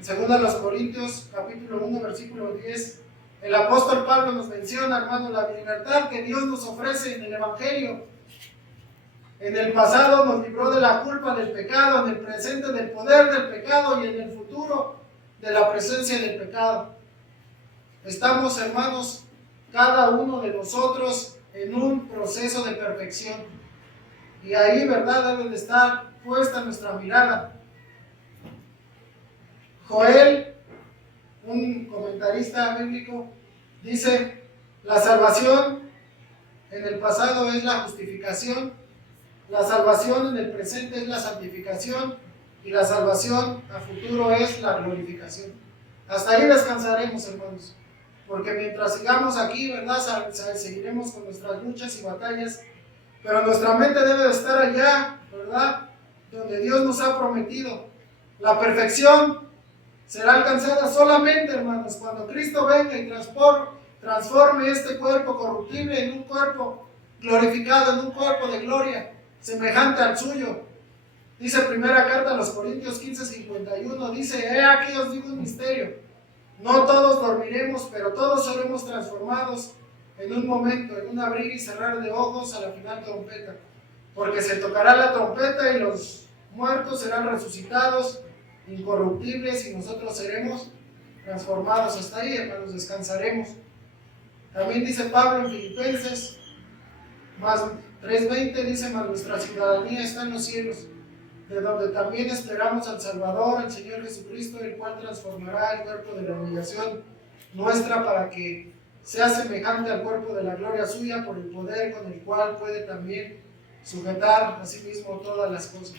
En 2 Corintios, capítulo 1, versículo 10, el apóstol Pablo nos menciona, hermanos, la libertad que Dios nos ofrece en el evangelio. En el pasado nos libró de la culpa del pecado, en el presente del poder del pecado y en el futuro de la presencia del pecado. Estamos, hermanos, cada uno de nosotros en un proceso de perfección. Y ahí, ¿verdad?, debe de estar puesta nuestra mirada. Joel, un comentarista bíblico, dice, la salvación en el pasado es la justificación, la salvación en el presente es la santificación y la salvación a futuro es la glorificación. Hasta ahí descansaremos, hermanos, porque mientras sigamos aquí, ¿verdad?, seguiremos con nuestras luchas y batallas, pero nuestra mente debe de estar allá, ¿verdad?, donde Dios nos ha prometido. La perfección será alcanzada solamente, hermanos, cuando Cristo venga y transforme este cuerpo corruptible en un cuerpo glorificado, en un cuerpo de gloria, semejante al suyo. Dice primera carta a los Corintios 15:51, dice, he aquí os digo un misterio, No todos dormiremos, pero todos seremos transformados en un momento, en un abrir y cerrar de ojos a la final trompeta. Porque se tocará la trompeta y los muertos serán resucitados, incorruptibles, y nosotros seremos transformados. Hasta ahí, hermanos, descansaremos. También dice Pablo en Filipenses, más 3:20, dice, mas nuestra ciudadanía está en los cielos, de donde también esperamos al Salvador, al Señor Jesucristo, el cual transformará el cuerpo de la humillación nuestra para que sea semejante al cuerpo de la gloria suya, por el poder con el cual puede también sujetar a sí mismo todas las cosas.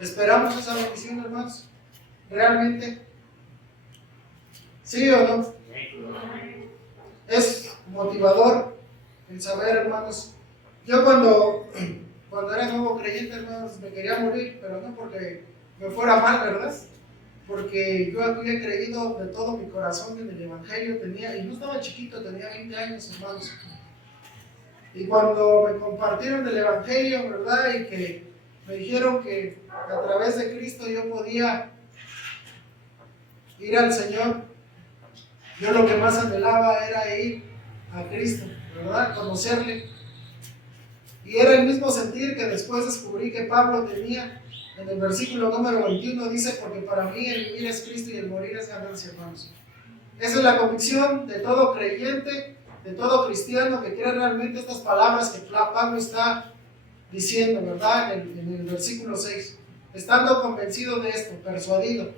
¿Esperamos esa bendición, hermanos? ¿Realmente? ¿Sí o no? Es motivador el saber, hermanos. Yo cuando era nuevo creyente, hermanos, me quería morir, pero no porque me fuera mal, ¿verdad? Porque yo había creído de todo mi corazón en el Evangelio, y no estaba chiquito, tenía 20 años, hermanos. Y cuando me compartieron el Evangelio, ¿verdad? Y que me dijeron que a través de Cristo yo podía ir al Señor, yo lo que más anhelaba era ir a Cristo, ¿verdad? Conocerle. Y era el mismo sentir que después descubrí que Pablo tenía en el versículo número 21, dice, porque para mí el vivir es Cristo y el morir es ganancia, hermanos. Esa es la convicción de todo creyente, de todo cristiano que cree realmente estas palabras que Pablo está diciendo, ¿verdad? En el versículo 6. Estando convencido de esto, persuadido,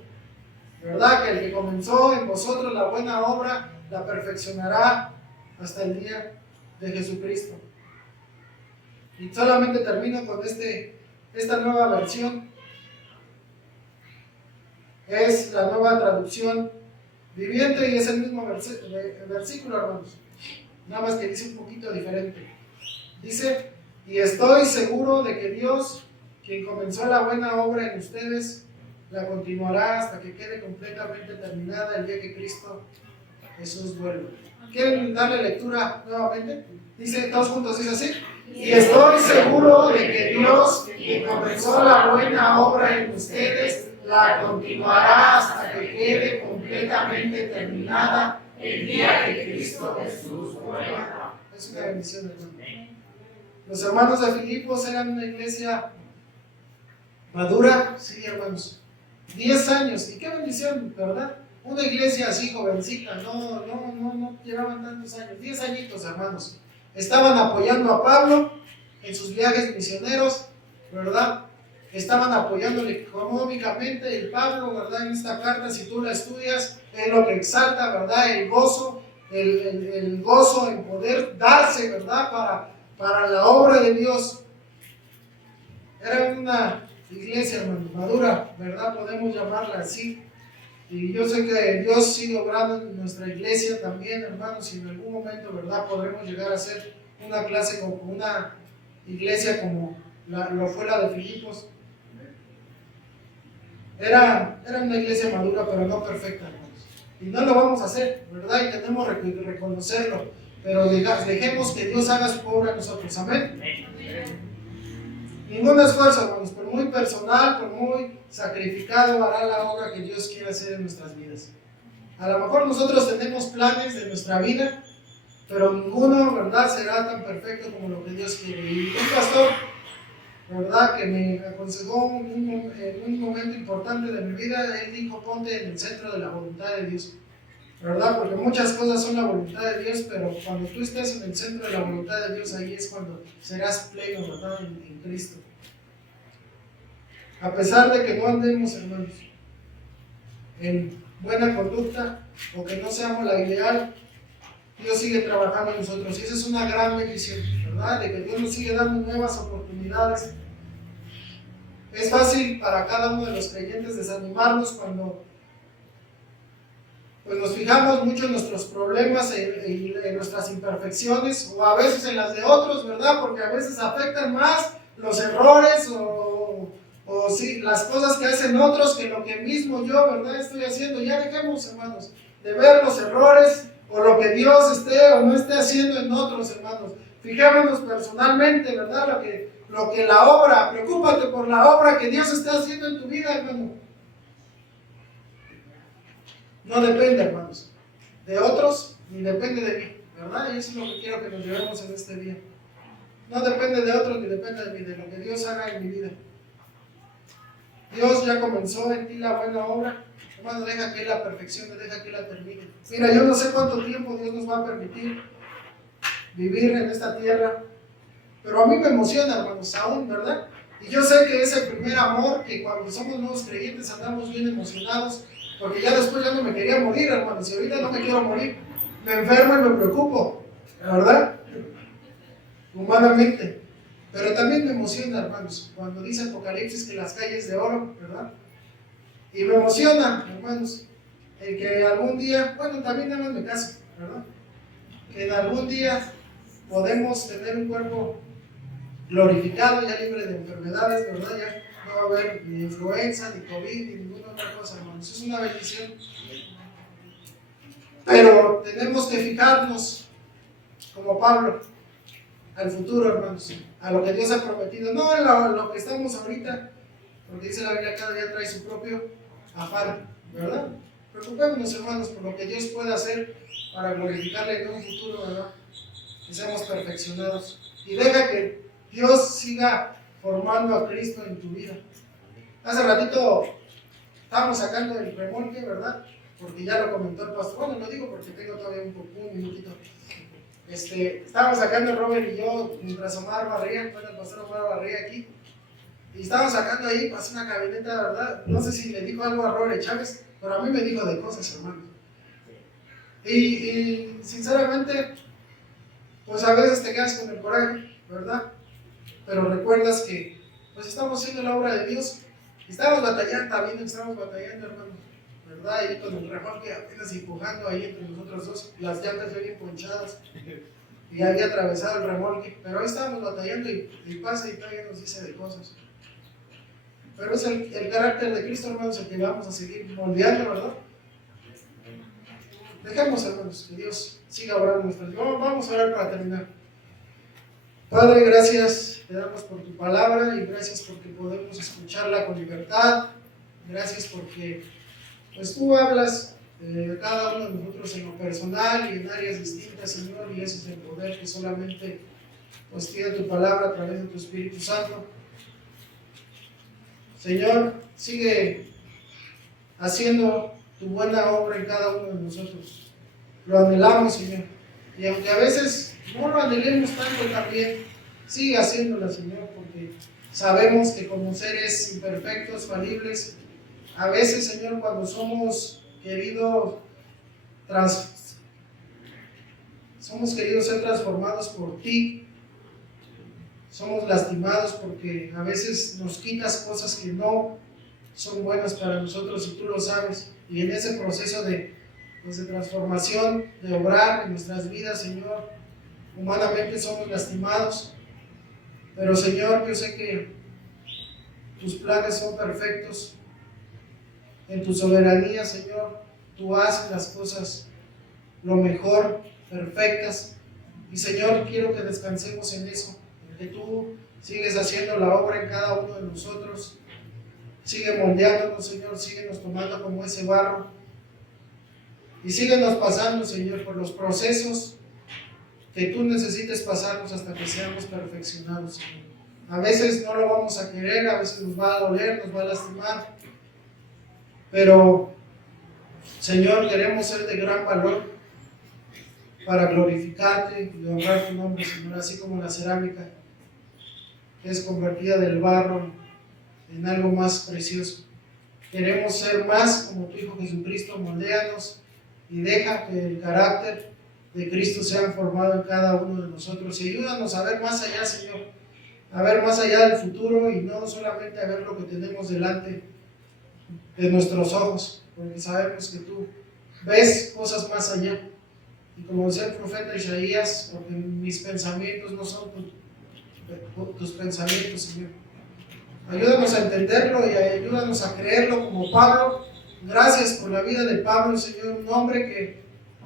¿verdad? Que el que comenzó en vosotros la buena obra, la perfeccionará hasta el día de Jesucristo. Y solamente termino con esta nueva versión. Es la nueva traducción viviente y es el mismo versículo, hermanos. Nada más que dice un poquito diferente. Dice, y estoy seguro de que Dios, quien comenzó la buena obra en ustedes, la continuará hasta que quede completamente terminada el día que Cristo Jesús vuelva. ¿Quieren darle lectura nuevamente? Dice, todos juntos, dice así. Y estoy seguro de que Dios, quien comenzó la buena obra en ustedes, la continuará hasta que quede completamente terminada el día que Cristo Jesús vuelva. Es una bendición, hermano. Los hermanos de Filipos eran una iglesia madura, sí, hermanos. 10 años, y qué bendición, ¿verdad? Una iglesia así jovencita, no llevaban tantos años, 10 añitos, hermanos. Estaban apoyando a Pablo en sus viajes misioneros, ¿verdad? Estaban apoyándole económicamente, y Pablo, ¿verdad? En esta carta, si tú la estudias, es lo que exalta, ¿verdad? El gozo, el gozo en poder darse, ¿verdad? Para la obra de Dios. Era una iglesia, hermano, madura, ¿verdad? Podemos llamarla así. Y yo sé que Dios sigue obrando en nuestra iglesia también, hermanos, y en algún momento, ¿verdad? Podremos llegar a ser una clase como una iglesia como lo fue la de Filipos. Era una iglesia madura, pero no perfecta, hermanos. Y no lo vamos a hacer, ¿verdad? Y tenemos que reconocerlo. Pero dejemos que Dios haga su obra en nosotros. Amén. Ningún esfuerzo, hermanos, por muy personal, por muy sacrificado, hará la obra que Dios quiere hacer en nuestras vidas. A lo mejor nosotros tenemos planes de nuestra vida, pero ninguno, ¿verdad?, será tan perfecto como lo que Dios quiere. Y un pastor, ¿verdad?, que me aconsejó en un momento importante de mi vida, él dijo, ponte en el centro de la voluntad de Dios, ¿verdad? Porque muchas cosas son la voluntad de Dios, pero cuando tú estés en el centro de la voluntad de Dios, ahí es cuando serás pleno, ¿verdad?, en Cristo. A pesar de que no andemos, hermanos, en buena conducta o que no seamos la ideal, Dios sigue trabajando en nosotros, y esa es una gran bendición, ¿verdad? De que Dios nos sigue dando nuevas oportunidades. Es fácil para cada uno de los creyentes desanimarnos cuando pues nos fijamos mucho en nuestros problemas, en nuestras imperfecciones, o a veces en las de otros, ¿verdad? Porque a veces afectan más los errores o sí, las cosas que hacen otros que lo que mismo yo, ¿verdad?, estoy haciendo. Ya dejemos, hermanos, de ver los errores o lo que Dios esté o no esté haciendo en otros, hermanos. Fijémonos personalmente, ¿verdad? Lo que la obra, preocúpate por la obra que Dios está haciendo en tu vida, hermano. no depende, hermanos, de otros, ni depende de mí, ¿verdad? Y eso es lo que quiero que nos llevemos en este día. No depende de otros, ni depende de mí, de lo que Dios haga en mi vida. Dios ya comenzó en ti la buena obra. Hermano, deja que Él la perfeccione, deja que Él la termine. Mira, yo no sé cuánto tiempo Dios nos va a permitir vivir en esta tierra, pero a mí me emociona, hermanos, aún, ¿verdad? Y yo sé que ese primer amor, que cuando somos nuevos creyentes andamos bien emocionados, porque ya después ya no me quería morir, hermanos, y ahorita no me quiero morir. Me enfermo y me preocupo, ¿verdad? Humanamente. Pero también me emociona, hermanos, cuando dice Apocalipsis que las calles de oro, ¿verdad? Y me emociona, hermanos, el que algún día, bueno, también nada más me caso, ¿verdad? Que en algún día podemos tener un cuerpo glorificado, ya libre de enfermedades, ¿verdad? Ya no va a haber ni influenza, ni COVID, ni ninguna otra cosa, hermanos. Es una bendición. Pero tenemos que fijarnos, como Pablo, al futuro, hermanos, a lo que Dios ha prometido, no en lo que estamos ahorita, porque dice la Biblia, cada día trae su propio afán, ¿verdad? Preocupémonos, hermanos, por lo que Dios puede hacer para glorificarle en un futuro, ¿verdad? Que seamos perfeccionados. Y deja que Dios siga formando a Cristo en tu vida. Hace ratito estábamos sacando el remolque, ¿verdad? Porque ya lo comentó el pastor. Bueno, lo digo porque tengo todavía un minutito. Estábamos sacando Robert y yo, mientras Omar barría, bueno, el pastor Omar barría aquí, y estábamos sacando ahí, pasó una camioneta, ¿verdad? No sé si le dijo algo a Robert Chávez, pero a mí me dijo de cosas, hermano. Y sinceramente, pues a veces te quedas con el coraje, ¿verdad? Pero recuerdas que, pues estamos haciendo la obra de Dios, estamos batallando, también estamos batallando, hermano, ¿verdad? Ahí con el remolque apenas empujando ahí entre nosotros dos, las llantas ya bien ponchadas, y había atravesado el remolque, pero ahí estábamos batallando y pasa y todavía nos dice de cosas. Pero es el carácter de Cristo, hermanos, el que vamos a seguir moldeando, ¿verdad? Dejemos, hermanos, que Dios siga obrando nuestras vidas. Vamos a orar para terminar. Padre, gracias te damos por tu palabra y gracias porque podemos escucharla con libertad. Gracias porque pues tú hablas de cada uno de nosotros en lo personal y en áreas distintas, Señor, y ese es el poder que solamente pues tiene tu palabra a través de tu Espíritu Santo. Señor, sigue haciendo tu buena obra en cada uno de nosotros. Lo anhelamos, Señor. Y aunque a veces no lo anhelemos tanto también, sigue haciéndola, Señor, porque sabemos que como seres imperfectos, falibles, a veces, Señor, cuando somos queridos ser transformados por ti, somos lastimados porque a veces nos quitas cosas que no son buenas para nosotros y tú lo sabes. Y en ese proceso de transformación, de obrar en nuestras vidas, Señor, humanamente somos lastimados. Pero Señor, yo sé que tus planes son perfectos. En tu soberanía, Señor, tú haces las cosas lo mejor, perfectas. Y Señor, quiero que descansemos en eso. Que tú sigues haciendo la obra en cada uno de nosotros, sigue moldeándonos, Señor, síguenos tomando como ese barro y síguenos pasando, Señor, por los procesos que tú necesites pasarnos hasta que seamos perfeccionados, Señor. A veces no lo vamos a querer, a veces nos va a doler, nos va a lastimar, pero Señor, queremos ser de gran valor para glorificarte y honrar tu nombre, Señor, así como la cerámica es convertida del barro en algo más precioso. Queremos ser más como tu Hijo Jesucristo. Moldéanos y deja que el carácter de Cristo sea formado en cada uno de nosotros y ayúdanos a ver más allá, Señor, a ver más allá del futuro y no solamente a ver lo que tenemos delante de nuestros ojos, porque sabemos que tú ves cosas más allá. Y como decía el profeta Isaías, porque mis pensamientos no son tus pensamientos, Señor. Ayúdanos a entenderlo y ayúdanos a creerlo como Pablo. Gracias por la vida de Pablo, Señor, un hombre que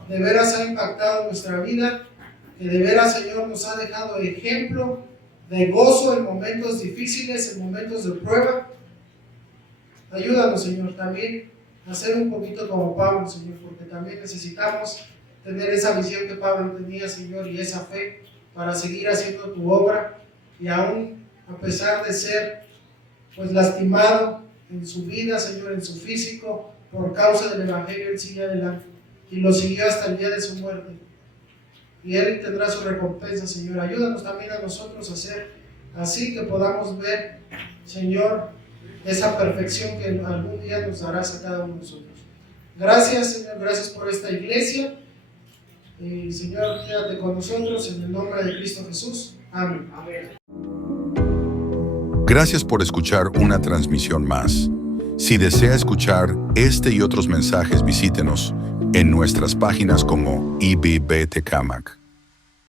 de veras ha impactado nuestra vida, que de veras, Señor, nos ha dejado ejemplo de gozo en momentos difíciles, en momentos de prueba. Ayúdanos, Señor, también a ser un poquito como Pablo, Señor, porque también necesitamos tener esa visión que Pablo tenía, Señor, y esa fe para seguir haciendo tu obra, y aún a pesar de ser pues lastimado en su vida, Señor, en su físico, por causa del Evangelio, él sigue adelante y lo siguió hasta el día de su muerte, y él tendrá su recompensa, Señor. Ayúdanos también a nosotros a hacer así, que podamos ver, Señor, esa perfección que algún día nos darás a cada uno de nosotros. Gracias, Señor, gracias por esta iglesia. Y Señor, quédate con nosotros en el nombre de Cristo Jesús. Amén. Gracias por escuchar una transmisión más. Si desea escuchar este y otros mensajes, visítenos en nuestras páginas como IBB Tecámac.